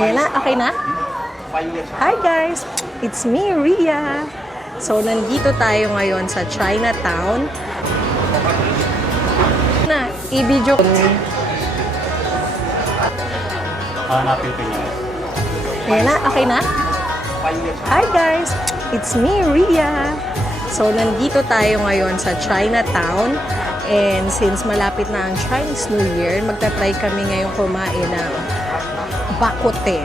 Ayan na, okay na? Hi guys! It's me, Ria! So, nandito tayo ngayon sa Chinatown. Na, i-video. Hanapin ko niya. Ayan na, okay na? Hi guys! It's me, Ria! So, nandito tayo ngayon sa Chinatown. And since malapit na ang Chinese New Year, magta-try kami ngayong kumain ng bakote.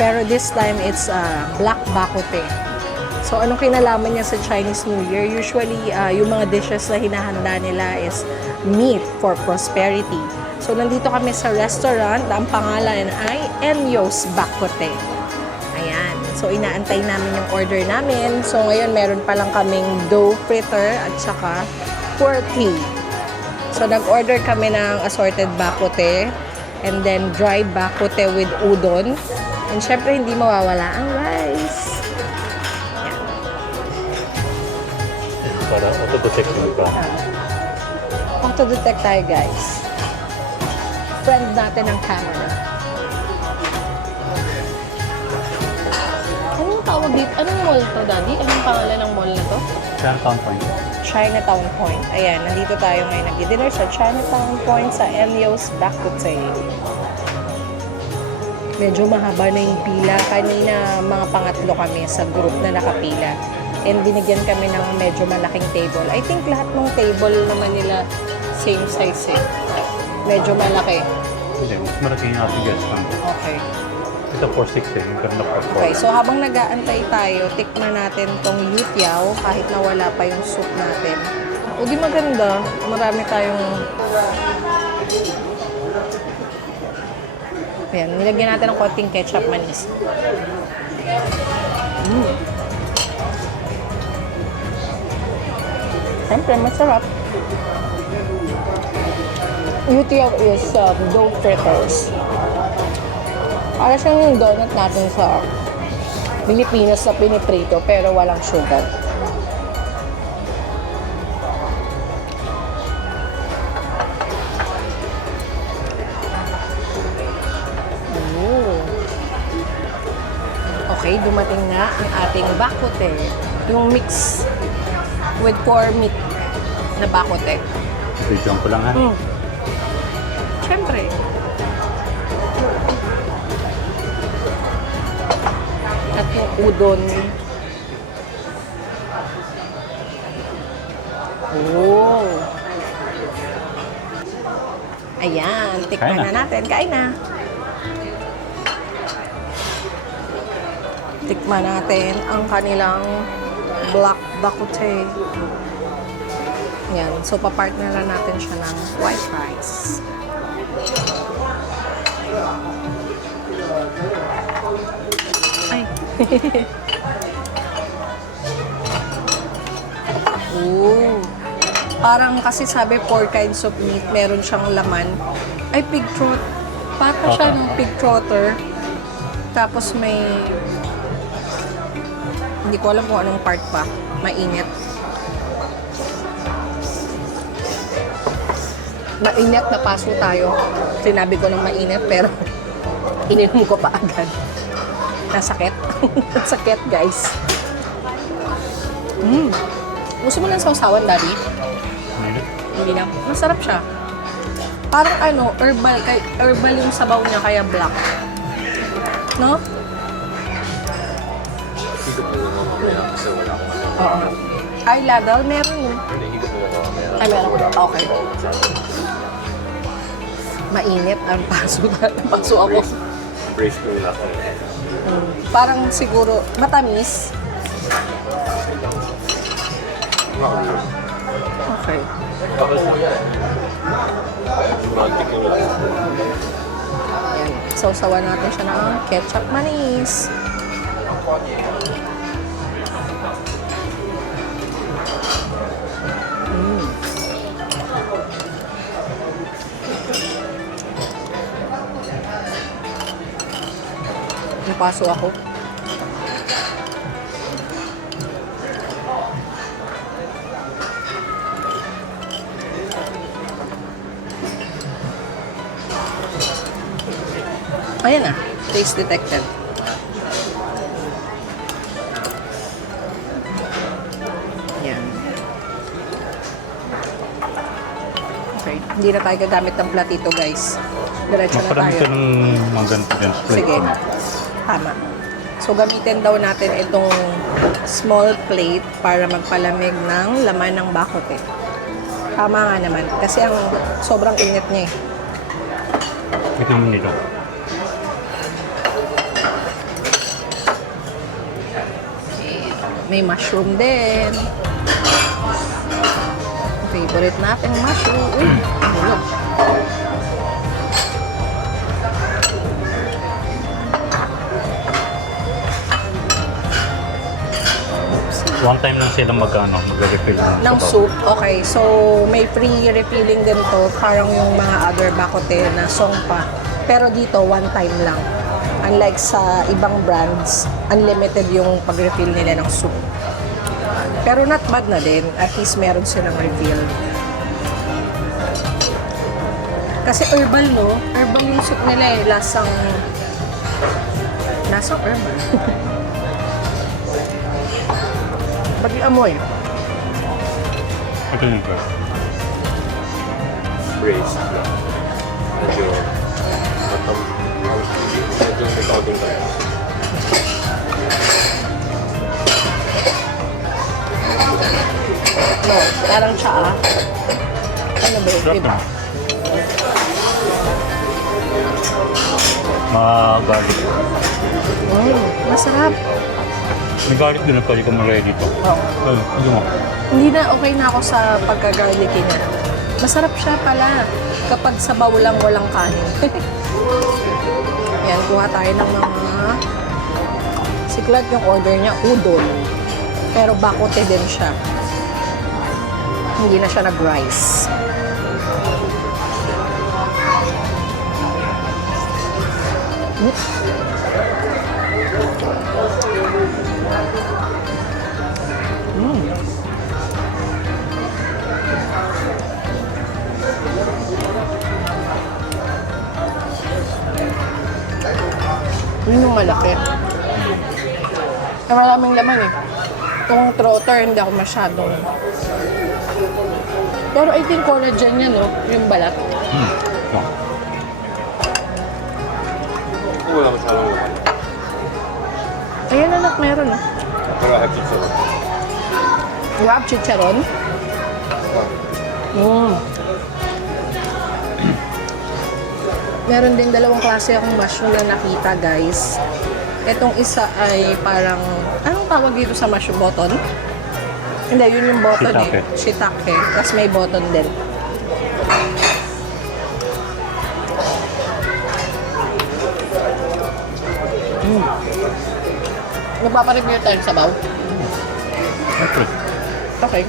Pero this time, it's black bakote. So, anong kinalaman niya sa Chinese New Year? Usually, yung mga dishes na hinahanda nila is meat for prosperity. So, nandito kami sa restaurant. Ang pangalan ay Enyo's Bakote. Ayan. So, inaantay namin yung order namin. So, ngayon, meron pa lang kaming dough fritter at saka quirky. So, nag-order kami ng assorted bakote and then dried bakote with udon. And syempre, hindi mawawala ang rice. Para auto-detect mo pa. Auto-detect tayo, guys. Friend natin ang camera. Anong tawag dito? Anong mall to, Daddy? Anong pangalan ng mall na to? Chinatown Point. Chinatown Point. Ayan, nandito tayo ngayon nag-dinner sa Chinatown Point sa Enyo's Bakote. Medyo mahaba na yung pila. Kanina, mga pangatlo kami sa group na nakapila. And binigyan kami ng medyo malaking table. I think lahat ng table naman nila same size eh. Medyo malaki. Hindi, mas malaki yung ating guest lang. Okay. Ito 460, yung ganda pa. Okay, so habang nag-aantay tayo, tikman natin tong yutiao kahit na wala pa yung soup natin. O di maganda. Marami tayong... Ayan, nilagyan natin ng konting ketchup manis. Siyempre, masarap. Yutiao is dough fritters. Para siyang yung donut natin sa Pilipinas na piniprito pero walang sugar. Okay, dumating na ang ating bakote. Yung mix with corn meat na bakote. Video ko lang ha. Siyempre. At yung udon. Oh. Ayan, tikman na natin. Kain na. Tikman natin ang kanilang black bakote. Yan. So, papartneran natin siya ng white rice. Ay. Ooh. Parang kasi sabi 4 kinds of meat, meron siyang laman. Ay, pig throat. Pata siya ng pig trotter. Tapos may... Hindi ko alam kung anong part pa. Mainit. Mainit, napaso tayo. Sinabi ko ng mainit, pero ininom ko pa agad. Nasakit. Nasakit, guys. Gusto mo ng sausawan, Daddy? Hindi na. Masarap siya. Parang ano, herbal yung sabaw niya, kaya black. No? Oo. Ay, ladal, meron yun. Ay, meron. Okay. Mainit ang paso. Paso ako. Brace ko lang. Parang siguro matamis. Okay. Ayan. Sausawan natin siya ng ketchup manis. Napaso ako. Ayan na. Taste detected. Yan. Okay, hindi na tayo gagamit ng platito, guys. Diretso na Maparami tayo. ka ng mga ganito dyan. Sige. Tama. So, gamitin daw natin itong small plate para magpalamig ng laman ng bakote. Tama nga naman. Kasi ang sobrang init niya eh. Tignan mo nito. May mushroom din. Favorite natin mushroom. Uy, hulog. One time lang sila mag-refill Ng soup. Okay, so may free refilling din to. Parang yung mga other bakote na songpa. Pero dito, one time lang. Unlike sa ibang brands, unlimited yung pag-refill nila ng soup. Pero not bad na din. At least meron silang refill. Kasi herbal, no? Herbal yung soup nila eh. Lasang herbal. Ba't yung amoy? Ito yung first. Braised na. Medyo may kaunting tayo. No, parang siya ah. Ano ba yun? Sarap Iba. na. Ma-garlic. Masarap. May garlic din na pwede ko malagay dito. Oo. Ayun, hindi mo. Hindi na okay na ako sa pagka-garlicky niya. Masarap siya pala kapag sabaw lang walang kanin. Yan, kuha tayo ng mga... Si Clark yung order niya, udon. Pero bakote din siya. Hindi na siya nag-rice. Yun yung malaki. Maraming laman eh. Itong trotter, hindi ako masyadong... Pero I think collagen yan, no? Yung balat. No. Wala masyadong laman. Ayan anak, meron eh. Pero I have chicharon. You have chicharon? Meron din dalawang klase akong mushroom na nakita, guys. Itong isa ay parang... Anong tawag dito sa mushroom? Button? Hindi, yun yung button Shiitake. eh. Shiitake. Tapos may button din. Magpapareview tayo sa sabaw. Okay. Okay.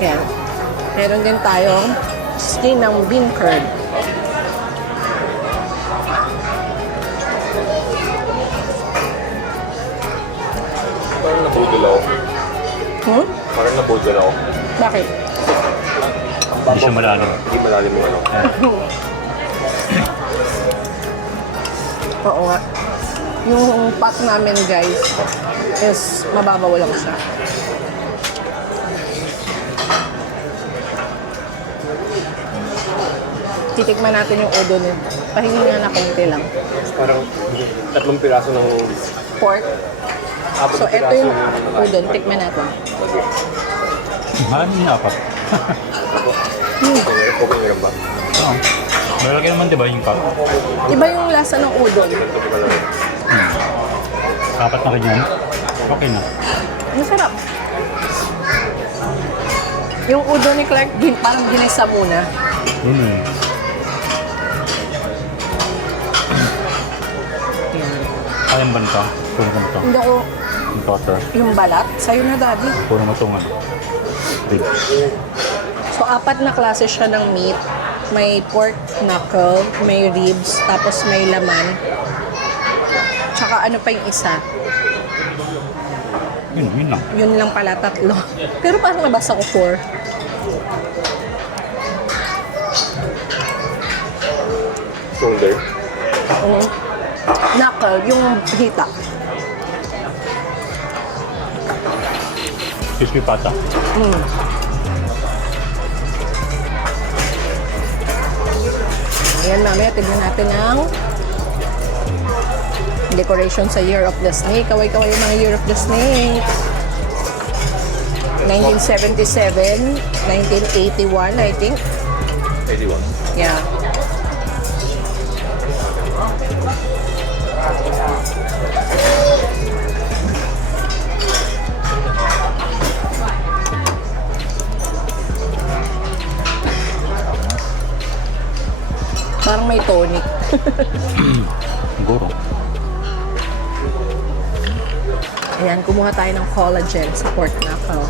Yan. Meron din tayong skin ng bean curd. Parang nabudol ako. Parang nabudol ako. Bakit? Hindi siya malalim. Hindi malalim yung ano. Oo nga. Yung pot namin, guys, is mababaw lang siya. Titikman natin yung udon eh. Pahingi nga na konti lang. Parang 3 piraso ng... Pork. Apat So, na ito piraso yung ng- udon. Tikman natin. Okay. Maraming niya apat. Okay nga ba? Oo. Malaki naman diba yung cup? Iba yung lasa ng udon. Ito pa lang. Apat na ganyan. Okay na. Masarap. Yung udon ni Clark, parang ginisa muna. Yun eh. Alam ba nito? Puro ko ito. Hindi ako Yung cutter. yung balat. Sa'yo na, Daddy. Puro mo itong ribs. So, 4 na klase siya ng meat. May pork knuckle, may ribs, tapos may laman. Tsaka ano pa yung isa? Yun lang. Yun lang pala, 3. Pero parang nabasa ko 4. Shoulder. Knuckle, yung hita. Crispy pata. Ayan, mamaya tignan natin ang decoration sa Year of the Snake. Kaway-kaway yung mga Year of the Snake. 1977, 1981, I think. 81. Yeah. Parang may tonic. Siguro. Ayan, kumuha tayo ng collagen sa pork knuckle.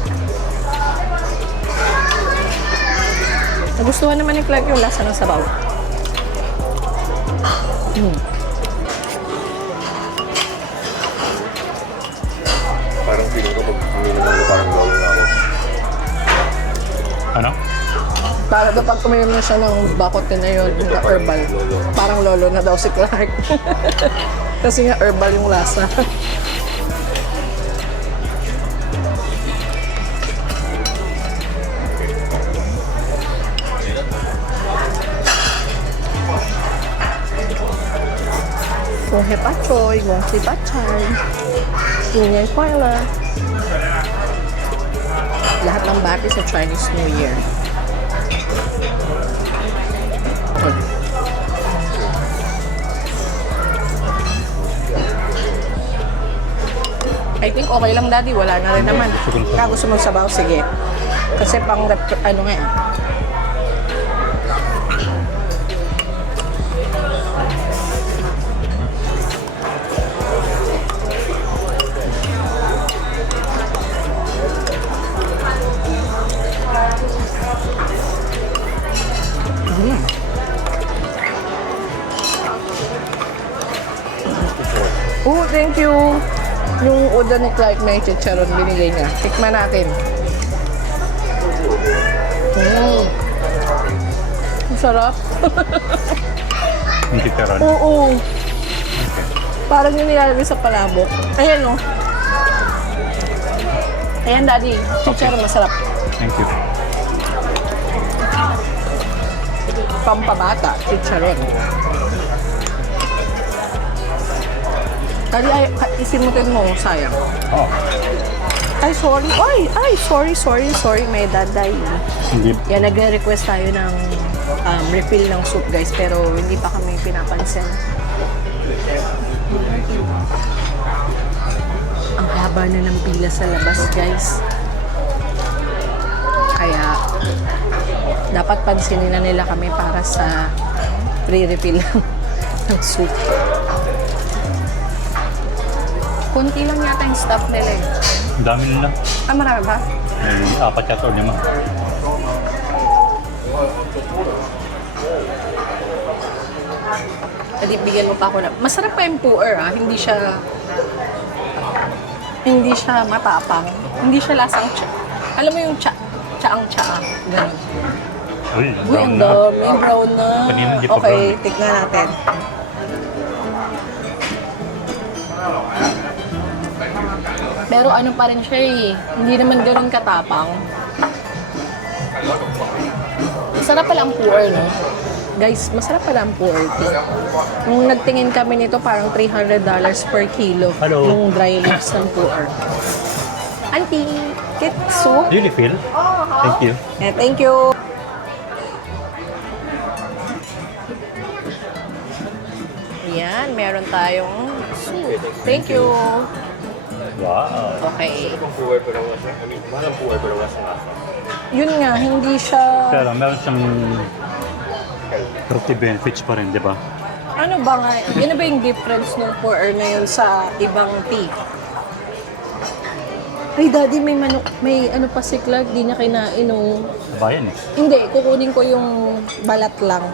Nagustuhan naman ni Clark yung lasa ng sabaw. Parang feeling ko pag uminom ako, parang lolo na ako. Ano? Para daw pag uminom na siya ng bakot na yun, na herbal. Parang lolo na daw si Clark. Kasi nga herbal yung lasa. Kung hepachoy, kung sipachay, ingay koila. Lahat ng bati sa Chinese New Year. I think okay lang, Daddy. Wala na rin naman. Kaya gusto mong sabaw, sige. Kasi pang, ano nga eh. Oh, thank you. Yung udon ni Clark may chicharon binigay niya. Tikman natin. Ang sarap. Hindi ka rin. Oo. Parang yung nilalagay sa palabok. Ayan o. Ayan, Daddy. Chicharon masarap. Thank you. Pampabata. Chicharon. Daddy, ay, isimutin mo. Sayang. Oh. Ay, sorry. Ay, sorry. May daday. Hindi. Yan, nagre-request tayo ng refill ng soup, guys. Pero hindi pa kami pinapansin. Ang haba na ng pila sa labas, guys. Kaya, dapat pansinin na nila kami para sa pre-refill ng soup. Kunti lang yata yung stuff nila eh. Ang dami nila. Ah, marami ba? May 4 yata o 5. Pwede bigyan mo pa ako na. Masarap pa yung puer ah. Hindi siya matapang. Hindi siya lasang cha. Alam mo yung chaang chaa. Ganun. Uy, Uy, brown ang na. dami. Brown na. Kanina hindi pa Okay, brown. tignan natin. Pero ano pa rin siya eh. Hindi naman ganun katapang. Masarap pala ang puer, no? Guys, masarap pala ang puer tea. Nung nagtingin kami nito, parang $300 per kilo. Hello. Yung dry leaves ng puer. Auntie, get soup? Really feel? Thank you. Yeah, thank you. Yan, meron tayong soup. Thank you. Wow. Okay. Ang puwer pa lang wasa. I mean, mahal ang puwer pa lang wasa lasa. Yun nga, hindi siya... Pero meron siyang healthy benefits pa rin, di ba? Ano ba nga? Ano ba yung difference ng puer na yun sa ibang tea? Ay, Daddy, may manok, may ano pa si Clark, di niya kinain oh. Bayan eh. Hindi, kukunin ko yung balat lang.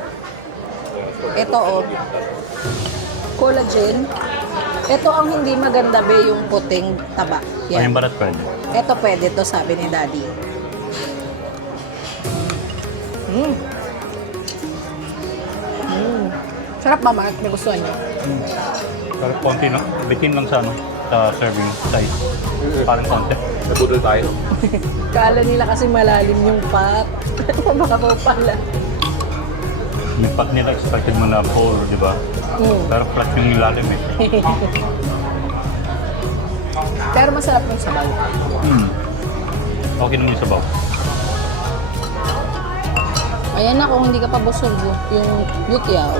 Ito oh. Collagen. Ito ang hindi maganda be, yung puting taba. Ay, Yan. yung balat pwede. Ito pwede to, sabi ni Daddy. Sarap ba, Mark? Nagustuhan niyo? Pero konti no? Bitin lang sa ano, sa serving size. Parang konti. Nabudol tayo. Kala nila kasi malalim yung pot. Baka po pala. Yung pot nila expected mo na full, di ba? Pero flat yung ilalim eh. Pero masarap yung sabaw. Okay naman yung sabaw. Ayan na, kung hindi ka pa busog, yung yutyaw.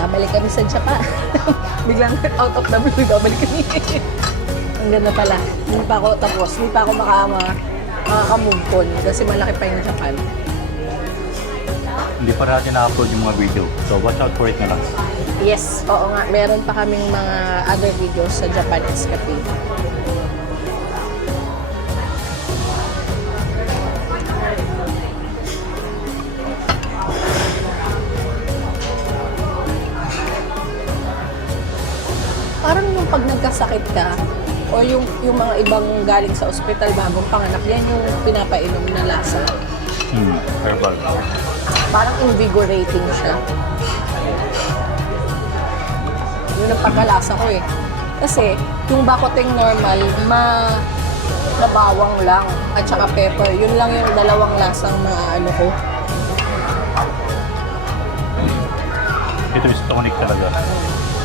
Babalik kami sa Japan. Biglang out of the blue, babalik kami. Ang ganda pala. Hindi pa ako tapos. Hindi pa ako makaka-move on kasi malaki pa yung Japan. Hindi pa natin na-upload yung mga video. So watch out for it na lang. Yes, oo nga. Meron pa kaming mga other videos sa Japan Escape. Parang yung pag nagkasakit ka, o yung mga ibang galing sa ospital bagong panganak, yan yung pinapainom na lasa. Herbal. Parang invigorating siya. Yun ang pagkalasa ko eh. Kasi yung bakoteng normal, nabawang lang at saka pepper. Yun lang yung dalawang lasang ano ko. Ito is tonic talaga.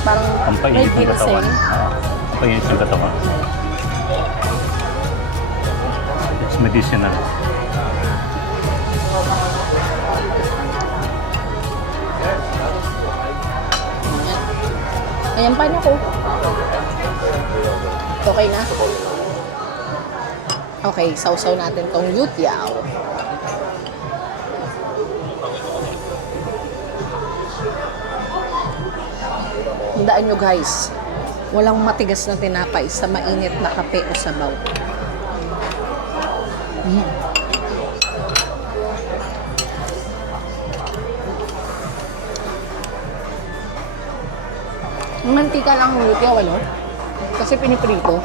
Parang Pampainit ng katawan. Pampainit ng katawan. It's medicinal. Ayan pa na ko. Okay na? Okay, sausaw natin tong yutyaw. Tandaan nyo guys, walang matigas na tinapay sa mainit na kape o sabaw. Mantika lang yung yutyaw, ano? Kasi piniprito.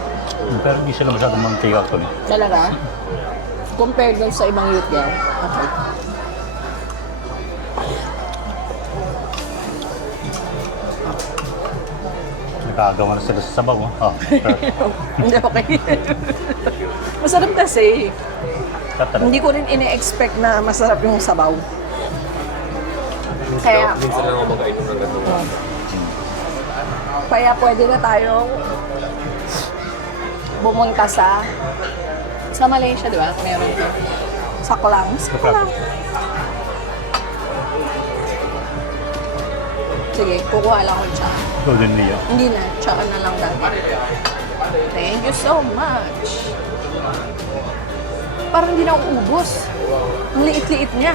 Pero hindi sila masyadong mantika ko. Talaga? Compared dun sa ibang yutyaw. Okay. Nakagawa na sila sa sabaw. Hindi, okay. Masarap kasi. Tatalog. Hindi ko rin ine-expect na masarap yung sabaw. Kaya, Minsan lang ako mag-ainom ng ganito. kaya pwede na tayong bumunta sa Malaysia, di ba? Meron to. Sa Klang. Sa Klang. Sige, kukuha lang ako tsaka. Golden Leo. Hindi na, tsaka na lang dati. Thank you so much. Parang hindi na ako ubos. Ang liit-liit niya.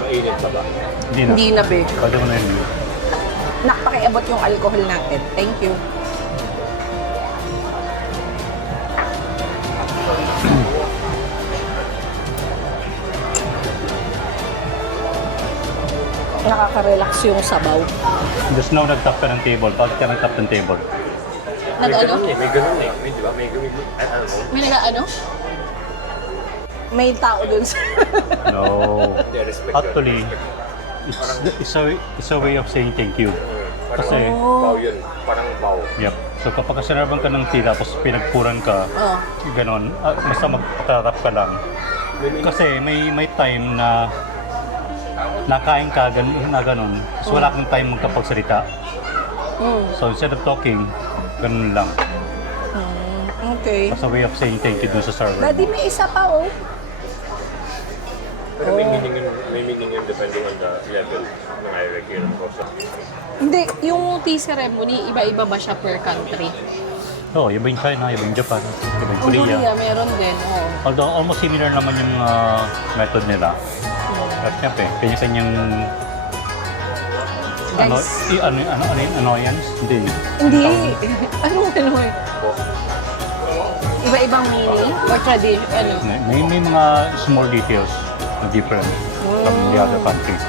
Mainit pa ba? Hindi na. Hindi na, be. Pwede mo na yun. Nakpakiabot yung alcohol natin. Thank you. Nakaka-relax yung sabaw. Just now, nag-tap ka ng table. Bakit ka nag-tap ng table? Nag-ano? May ganun eh. May, di ba? May ganun. Ano? May nag-ano? May tao dun sa... No. Hindi, respect. Actually, it's a way of saying thank you. Parang Kasi, bow yun. Parang bow. yep. So kapag sinarban ka ng tea tapos pinagpuran ka, Oh. ganon, basta magtatap ka lang. Kasi may time na nakain ka na ganon, so wala kang time magkapagsalita. So instead of talking, ganon lang. Okay. As a way of saying thank you dun sa server. Daddy, may isa pa, oh. Pero may meaning yun depending on the level ng hierarchy ng process. Hindi, yung tea ceremony, iba-iba ba siya per country? Oo, iba yung China, iba yung Japan, iba yung Ang Korea. Korea, meron din, oo. Although almost similar naman yung method nila. At syempre, kanya-kanyang Guys. Annoyance? Hindi. Hindi. Ano eh? Iba-ibang meaning or tradition, May mga small details na different from the other countries.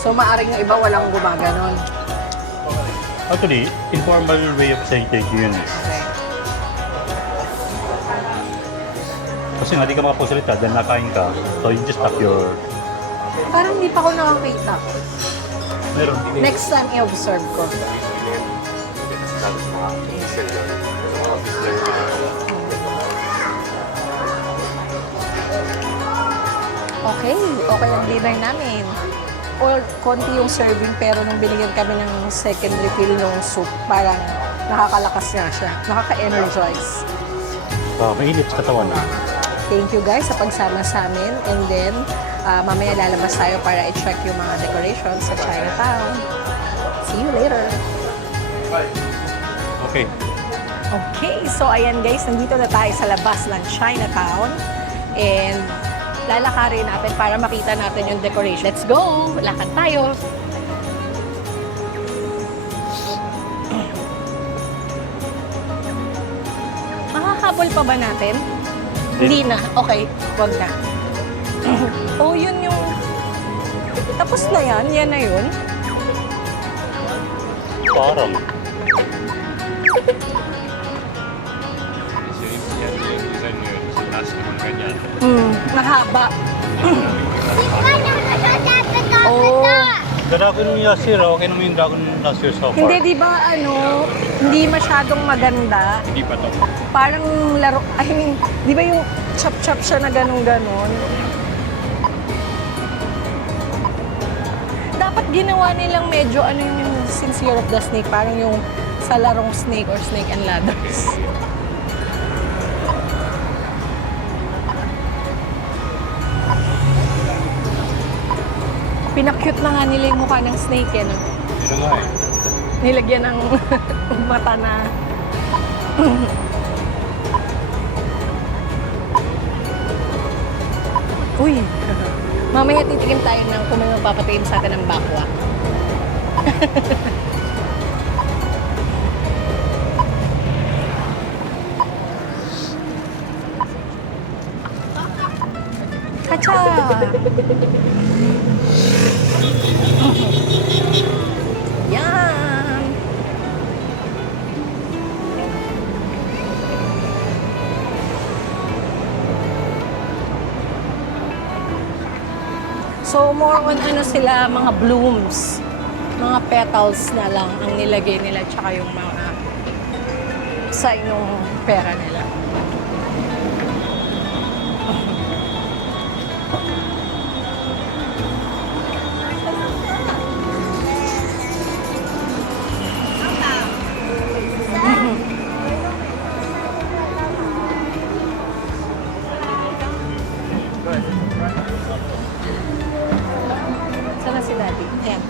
So, maaring yung iba walang gumaganon. Actually, informal way of saying thank you yun. Okay. Kasi nga di ka makapagsalita dahil nakain ka. So you just tap your... Parang hindi pa ako nakakita. Meron. Next time, i-observe ko. Tapos mga officer yun. Mga officer Okay, okay ang dinner namin. Or konti yung serving pero nung binigyan kami ng second refill ng soup, parang nakakalakas nga siya. Nakaka-energize. Mainit sa katawan. Thank you guys sa pagsama sa amin. And then, mamaya lalabas tayo para i-check yung mga decorations sa Chinatown. See you later. Okay. Okay, so ayan guys, nandito na tayo sa labas ng Chinatown. And lalakarin natin para makita natin yung decoration. Let's go! Lakad tayo! Makakabol pa ba natin? Hindi na. Okay, wag na. Oh, yun yung... Tapos na yan? Yan na yun? Parang. yan yung design yun. Sa taas naman ganyan. Mahaba. Oh. Dragon last year, okay naman yung dragon last year so far. Hindi, di ba, ano, hindi masyadong maganda. Hindi pa to. Parang laro, I mean, di ba yung chop-chop siya na ganun-ganon? Dapat ginawa nilang medyo, ano yung since Year of the Snake, parang yung sa larong snake or snake and ladders. Pinakyut na nga nila yung mukha ng snake, eh, no? Yun nga eh. Nilagyan ng mata na... Uy! Mamaya titikim tayo ng kung may magpapatikim sa atin ng bakwa. Kacha! Yan! So, more on ano sila, mga blooms. Mga petals na lang ang nilagay nila tsaka yung mga sa yung pera nila. Sana si Daddy. Ayan.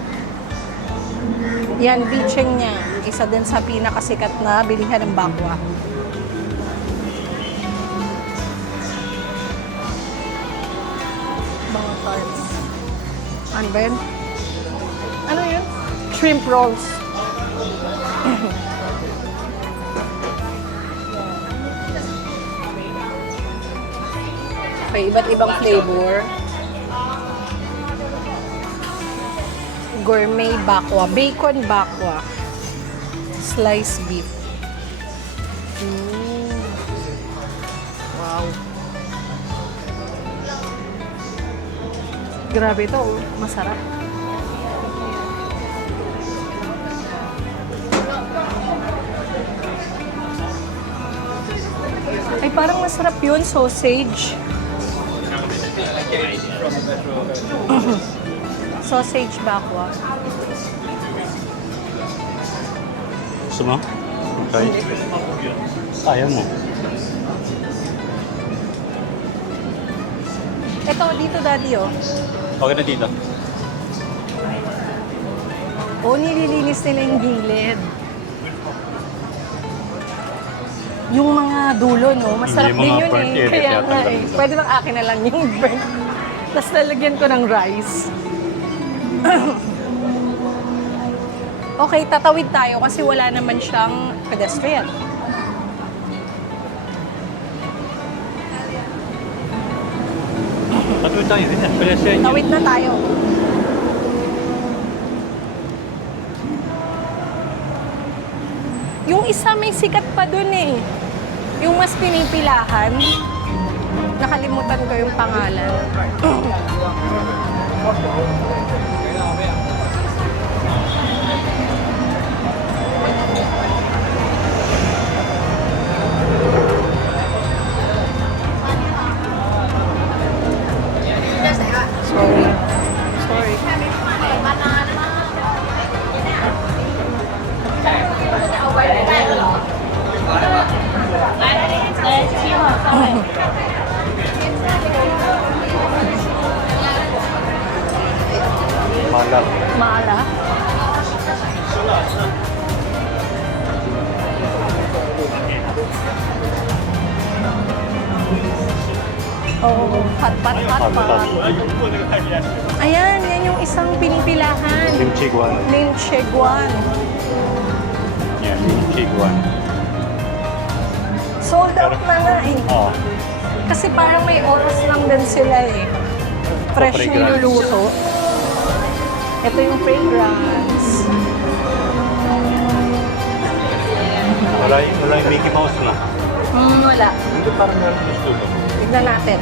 Yan, beaching niya. Isa din sa pinakasikat na bilihan ng bakwa. Mga tarts. Ano ba yun? Ano yun? Shrimp rolls. Okay, iba't ibang flavor. Gourmet bakwa, bacon bakwa, sliced beef. Wow. Grabe ito, oh. Masarap. Ay, parang masarap yun, sausage. Sausage bakwa. Gusto mo? Okay. Ayaw mo. Ito, dito, Daddy, oh. Okay na dito. Oh, nililinis nila yung gilid. Yung mga dulo, no? Masarap Hindi, din mga yun, burnt eh. area, Kaya nga, tiyatanggal. eh. Pwede bang akin na lang yung burnt. Tapos lalagyan ko ng rice. Okay, tatawid tayo kasi wala naman siyang pedestrian. Tatuloy tayo. Pedestrian yun. Tawid na tayo. Yung isa may sikat pa dun eh. Yung mas pinipilahan. Nakalimutan ko yung pangalan. Sorry. Sorry. Malam. Maala. Oh, hotpot. Ayan, yan yung isang pinipilahan. Lim Chiguan. Lim Chiguan. Yan, Lim Chiguan. Sold out na nga eh. Oo. Kasi parang may oras lang din sila eh. Fresh Fragrance. niluluto. Ito yung fragrance. Wala yung Mickey Mouse na. Wala. Hindi parang meron gusto ko. Tignan natin.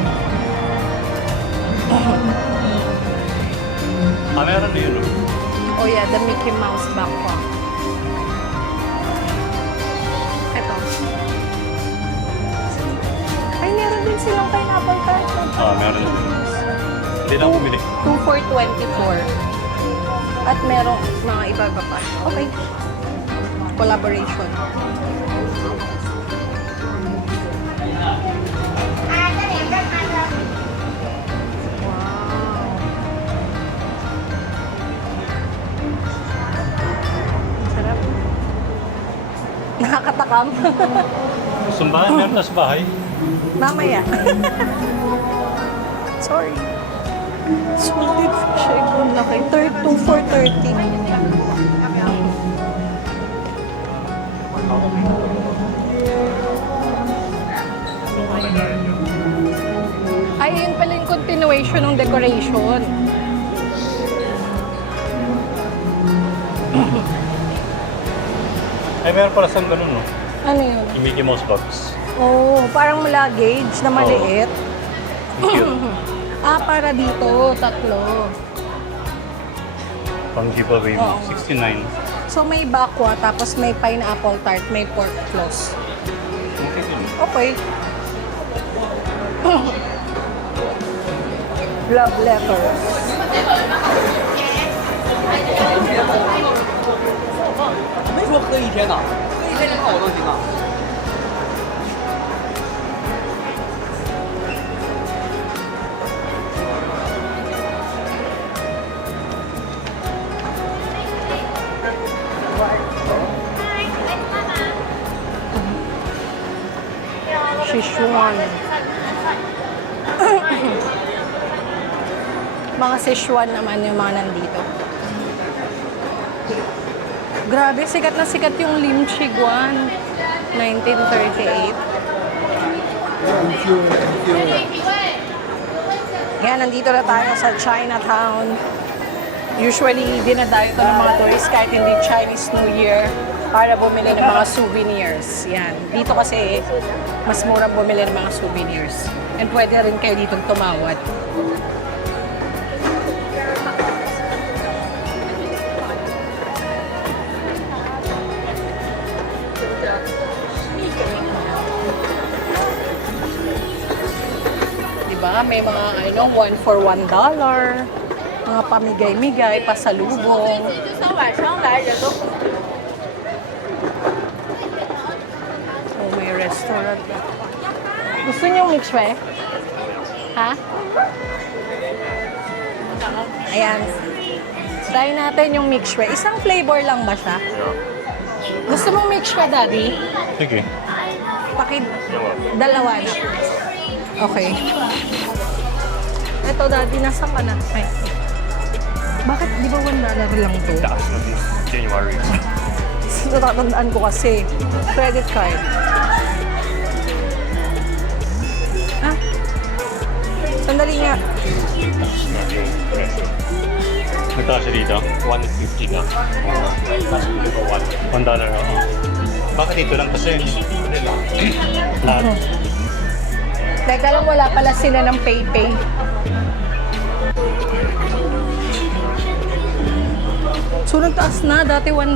Meron na yun. Oh yeah, the Mickey Mouse backpack. Ito. Ay, meron din silang pineapple tart. Meron na yun. Hindi na ako bumili. 2 for 24. At merong mga iba pa. Okay. Collaboration. Wow. Sarap. Nakakatakam. Sumbahan, meron na sa bahay. Mamaya. Sorry. Salted fish egg roll laki. 2 for 30. Ay, yun pala yung continuation ng decoration. Ay, meron pala sa ganun, no? Ano yun? Yung Mickey Mouse box. Oh, parang luggage na maliit. Cute. Para dito, tatlo. Pang giveaway mo. Oo. 69. So may bakwa, tapos may pineapple tart, may pork floss. Okay yun. Okay. Love letters. 没说喝一天的，喝一天连泡我都行啊。 Sichuan. Mga Sichuan naman yung mga nandito. Grabe, sikat na sikat yung Lim Chiguan. 1938. Yan, nandito na tayo sa Chinatown. Usually, dinadayo ito ng mga tourists kahit hindi Chinese New Year para bumili ng mga souvenirs. Yan. Dito kasi, mas murang bumili ng mga souvenirs. And pwede rin kayo dito tumawad. Diba? May mga, 1 for $1. Mga pamigay-migay, pasalubong. Oh, may restaurant. Gusto niyo mixwe? Ha? Ayan. Try natin yung mixwe. Isang flavor lang ba siya? Gusto mong mixwe, Daddy? Sige. Dalawa na. Okay. Ito, Daddy, nasa ka na? Ay. Bakit, di ba $1 lang to? Taas na din. January. Natatandaan ko kasi. Credit card. Ah? Sandali nga. Nagtaas siya dito. 150 na. Mas dito ko $1. $1 ako. Bakit dito lang kasi? Lahat. Teka lang, wala pala sila ng PayPay. So, nagtaas na. Dati $1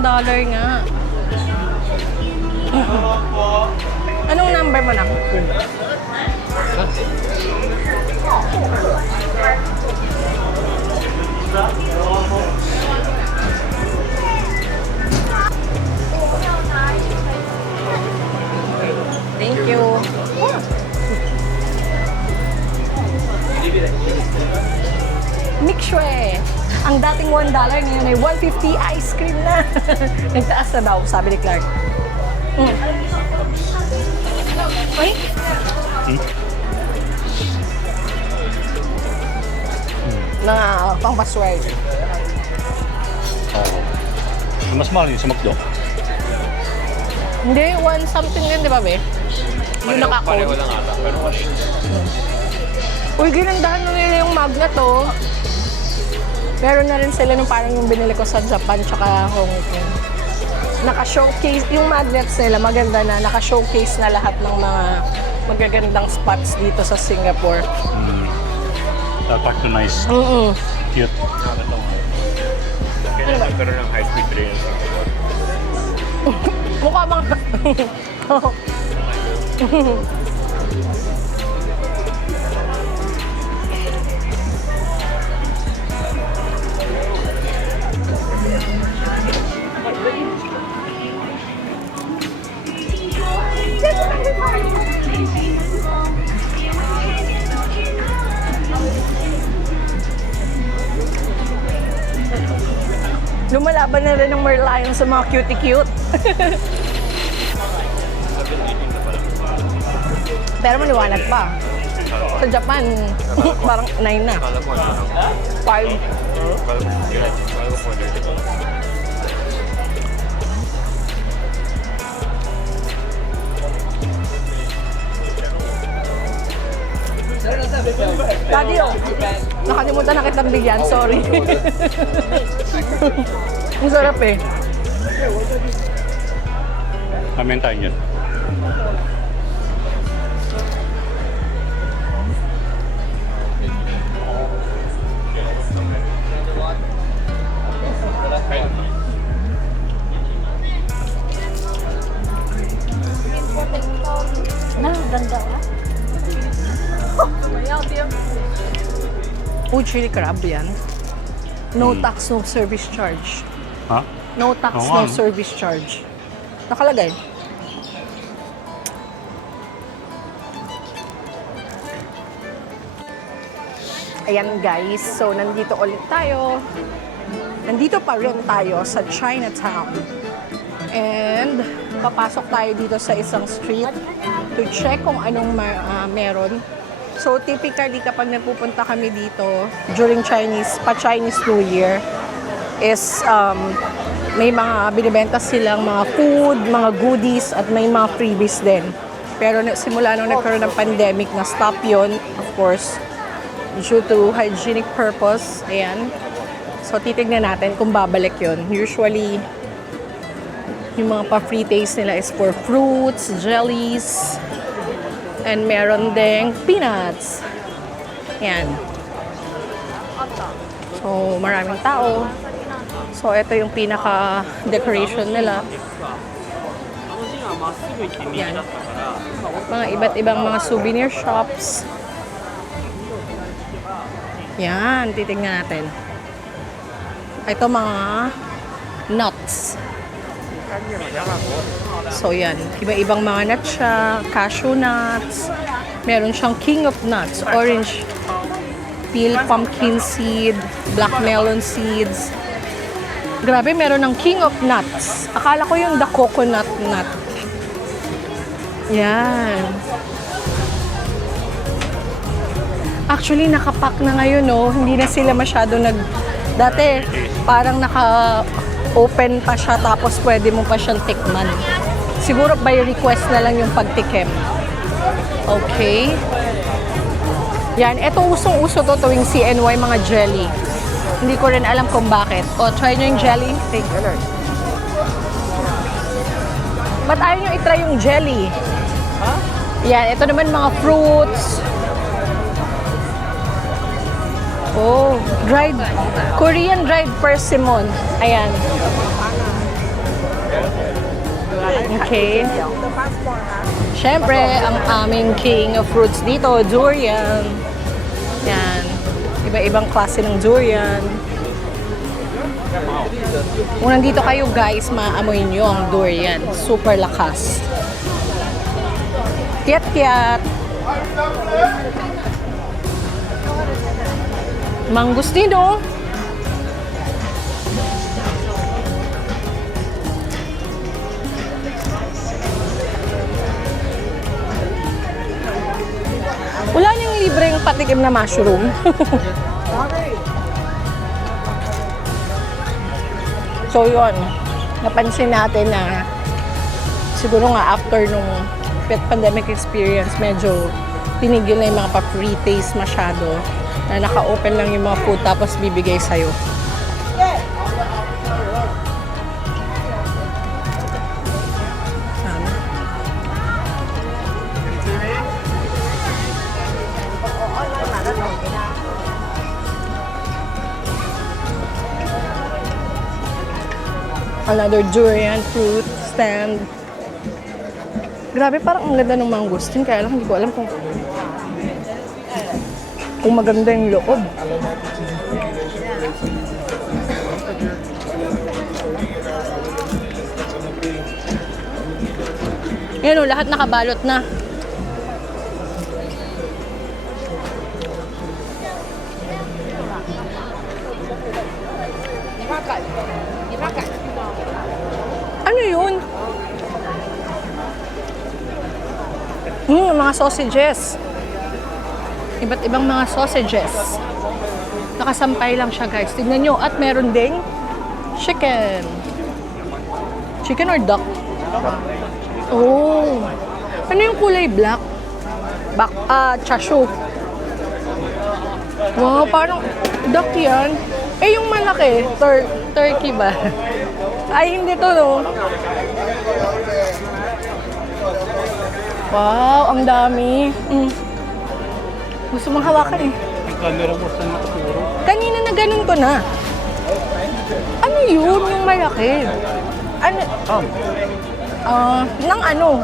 nga. Anong number mo na? Thank you. Mixue. Ang dating $1 ngayon ay $1.50 ice cream na. Nagtaas na daw, sabi ni Clark. Ay? Na pang password. Oo. Mas mahal yung sa McDo. Hindi, one something din, di ba, be? Yung Pareho naka-code. lang ata, pero 1.8. Uy, ginandahan na nila yung magnet, oh. Meron na rin sila nung parang yung binili ko sa Japan tsaka Hong Kong. Naka-showcase, yung magnets nila maganda na, naka-showcase na lahat ng mga magagandang spots dito sa Singapore. Dapat to nice. Cute. Kaya nagkaroon ng high-speed train. Mukha bang... Lumalaban na rin ng Merlion sa mga cutie-cute. Pero maliwanag pa. Sa Japan, parang 9 na. 5. Daddy, oh. Nakalimutan na kitang bigyan. Sorry. Ang sarap eh. Amen tayo dyan. Chili crab yan. No tax, no service charge. Ha? No tax, Oo nga, no no? service charge. Nakalagay. Ayan guys, so nandito ulit tayo. Nandito pa rin tayo sa Chinatown. And papasok tayo dito sa isang street to check kung anong meron. So typically kapag napupunta kami dito during Chinese New Year is may mga binibenta silang mga food, mga goodies at may mga freebies din. Pero simula nung nagkaroon ng pandemic na stop yon, of course, due to hygienic purpose. Ayan. So titignan natin kung babalik yon. Usually yung mga pa-free taste nila is for fruits, jellies, and meron ding peanuts. Yan. So, maraming tao. So, ito yung pinaka-decoration nila. Yan. Mga iba't ibang mga souvenir shops. Yan, titignan natin. Ito mga nuts. So yan, iba-ibang mga nuts siya, cashew nuts, meron siyang king of nuts, orange peel, pumpkin seed, black melon seeds. Grabe, meron ng king of nuts. Akala ko yung the coconut nut. Yan. Actually, nakapack na ngayon, no? Hindi na sila masyado dati, parang open pa siya tapos pwede mo pa siyang tikman. Siguro by request na lang yung pagtikim. Okay. Yan. Ito usong-uso to tuwing CNY mga jelly. Hindi ko rin alam kung bakit. O, try nyo yung jelly. Take. Ba't ayaw nyo itry yung jelly? Yan, ito naman mga fruits. Oh, dried, Korean dried persimmon. Ayan. Okay. Siyempre, ang aming king of fruits dito, durian. Yan. Iba-ibang klase ng durian. Kung nandito kayo guys, maamoy nyo ang durian. Super lakas. Kiat-kiat. Mangustino. Wala nang libreng patikim na mushroom. So yun, napansin natin na siguro nga after nung pandemic experience, medyo tinigil na yung mga pa-free taste masyado. Na naka-open lang yung mga food tapos bibigay sa'yo. Another durian fruit stand. Grabe, parang ang ganda ng mangustin. Kaya lang hindi ko alam kung maganda yung loob. Yan o, lahat nakabalot na. Ano yun? Mga sausages. Iba't ibang mga sausages. Nakasampay lang siya guys. Tignan nyo. At meron ding chicken. Chicken or duck? Oh. Ano yung kulay black? Chashu. Wow, parang duck yan. Eh, yung malaki, turkey ba? Ay, hindi to, no? Wow, ang dami. Gusto mong hawakan eh. Ang camera mo saan nakaturo? Kanina na ganun ko na. Ano yun? Yung malaki? Ano? Nang ano?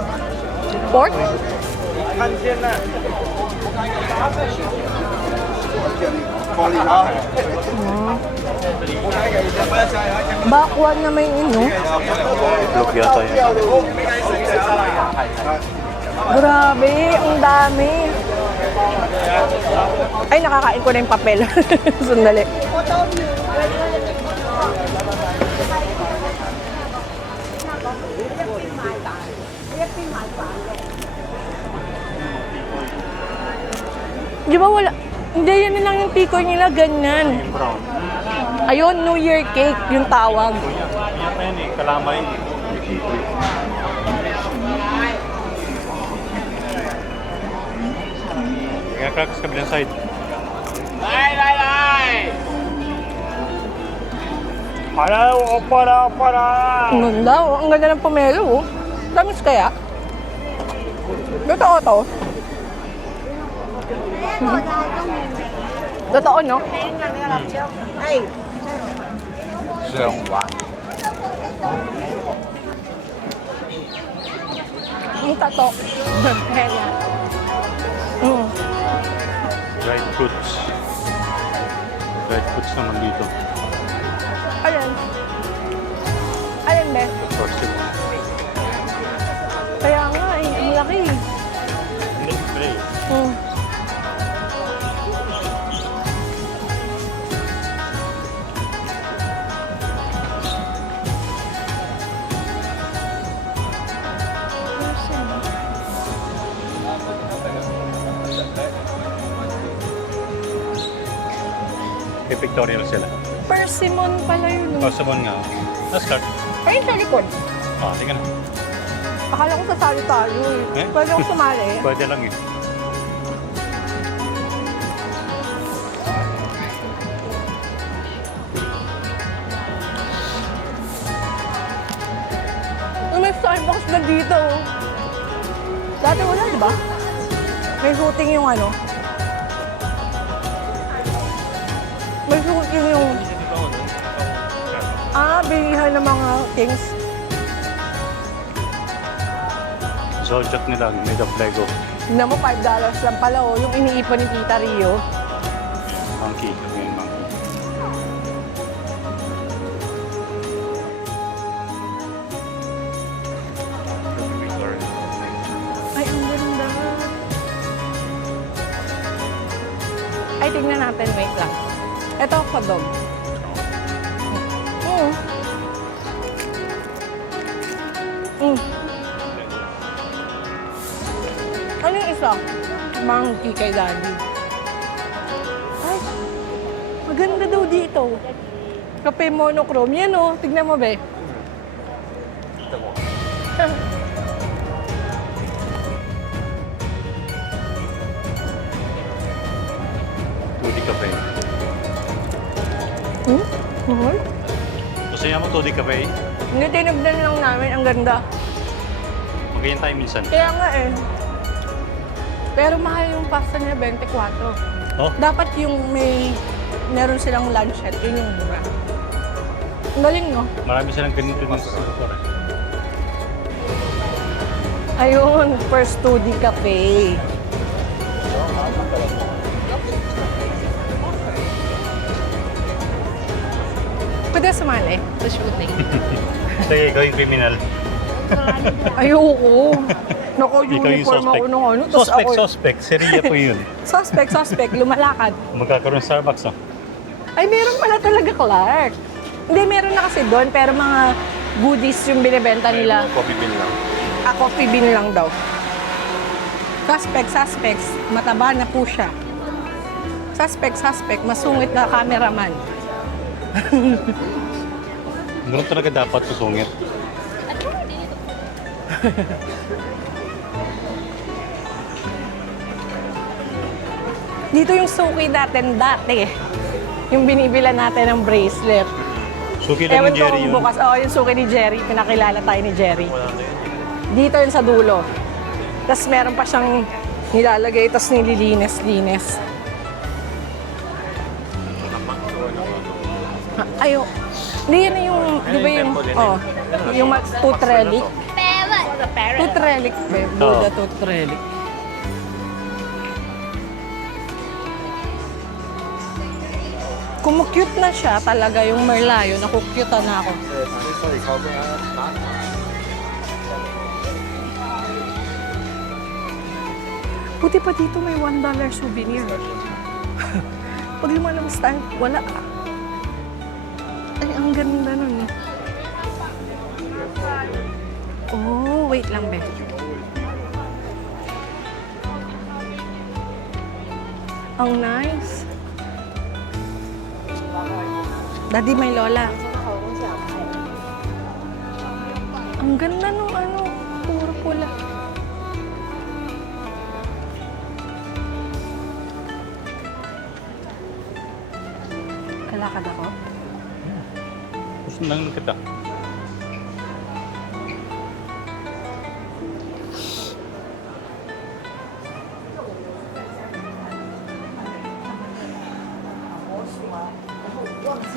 Pork? Bakwan na may ino. Itlog yata yan. Grabe, ang dami. Ay, nakakain ko na yung papel. Sandali. Di ba wala? Hindi, yan lang yung tikoy nila, ganyan. Brown. Ayun, New Year cake, yung tawag. Yan na yan eh, kalamay. Kaya cracks kabilang side. Ang ganda, oh. Ang ganda ng pomelo, oh. Tamis kaya? Totoo to. Totoo, no? Ang tato. Kaya. Dried fruits. Dried fruits naman dito. Ayan. Ayan, be. Toasted. Kaya nga, eh. Ang laki. May pictorial sila. Persimmon pala yun. Oh, sabon nga. Let's start. Ayun sa likod. Tingnan. Akala ko sasali tayo eh. Eh? Pwede akong sumali. Pwede lang eh. May Starbucks na dito. Oh. Dati wala, di ba? May shooting yung ano. May shooting yung... bilihan ng mga things. Zodiac nila, made of Lego. Tignan mo, $5 lang pala oh, yung iniipon ni Tita Rio. Monkey. Yung monkey. Ay, ang ganda. Ay, tignan natin. Wait lang. Ito, hotdog. Ano yung isa? Monkey kay Daddy. Ay, maganda daw dito. Kape monochrome. Yan oh, tignan mo be. Tudi Cafe. Mahal? Gusto niya mo Tudi Cafe? Hindi, tinignan lang namin. Ang ganda. Magayon tayo minsan. Kaya nga eh. Pero mahal yung pasta niya, 24. Oh? Dapat yung meron silang lunch set, yun yung mura. Ang galing, no? Marami silang ganito din sa Singapore. Ayun, First 2D Cafe. Pwede sumali sa shooting. Sige, ikaw yung criminal. Ayoko. Nako, Ikaw yung uniform ako suspect. nung ano. Tas ako, Suspect. Si Ria po yun. suspect. Lumalakad. Magkakaroon sa Starbucks, no? Ay, meron pala talaga, Clark. Hindi, meron na kasi doon, pero mga goodies yung binibenta nila. Coffee bean lang. Coffee bean lang daw. Suspects. Mataba na po siya. Suspect. Masungit na cameraman. Ganun talaga dapat susungit. Dito yung suki natin dati. Yung binibila natin ng bracelet. Suki lang Ewan ni ko Jerry kung yun. bukas. Oo, yung suki ni Jerry. Pinakilala tayo ni Jerry. Dito yun sa dulo. Tapos meron pa siyang nilalagay, tapos nililinis-linis. Ayo. Hindi yan yung, di ba yung, yung tooth relic? Tooth relic, Buddha tooth relic. Kumukyut na siya talaga yung Merlayo, nakukyutan na ako. Buti pa dito may $1 souvenir. Pag lumalabas tayo, wala. Ay, ang ganda nun. Oh, wait lang, be. Ang nice. Daddy, may lola. Ang ganda nung ano, puro pula. Kalakad ako? Gusto lang kita.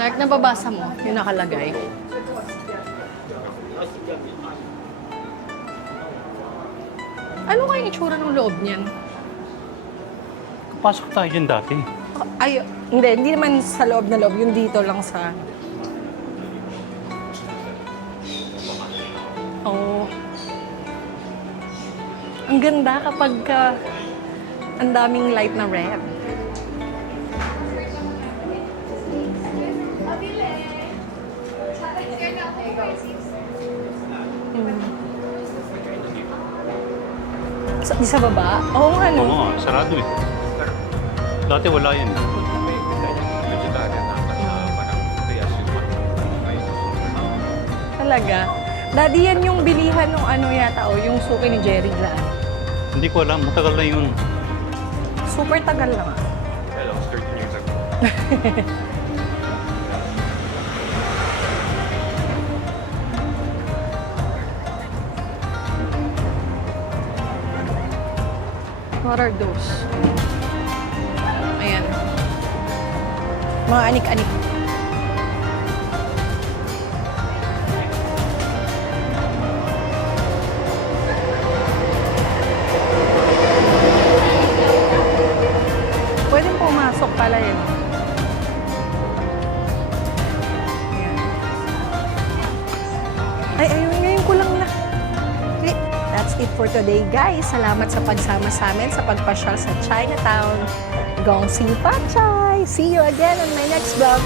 Like, nababasa mo yung nakalagay. Ano kaya yung itsura ng loob niyan? Pasok tayo dyan dati. Ay, hindi naman sa loob na loob. Yung dito lang sa... Oh. Ang ganda kapag ang daming light na red. Sa baba? Oo nga, no? Oo, sarado eh. Dati wala yan. Vegetarian na, parang priyas yung Talaga. Daddy, yan yung bilihan ng ano yata, o yung suki ni Jerry Glan. Hindi ko alam, matagal na yun. Super tagal lang. Hello, 13 years ago. What are those? Ayan. Mga anik-anik. Pwedeng pumasok pala yun. Ayan. Ay, ayun, ngayon ko lang na. Okay, that's it for today, guys. Salamat sa pagsama sa amin sa pagpasyal sa Chinatown. Gong Xing Fa Chai! See you again on my next vlog.